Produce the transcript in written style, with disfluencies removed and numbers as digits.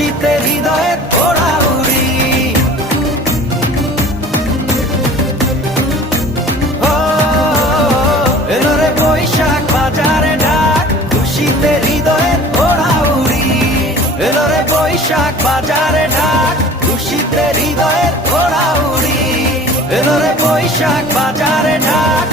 খুশিতে হৃদয়ের ওড়াউড়ি। ও এলো রে বৈশাখ বাজারে ডাক, খুশিতে হৃদয়ের ওড়াউড়ি। এলো রে বৈশাখ বাজারে ডাক, খুশিতে হৃদয়ের ওড়াউড়ি। এলো রে বৈশাখ বাজারে ডাক।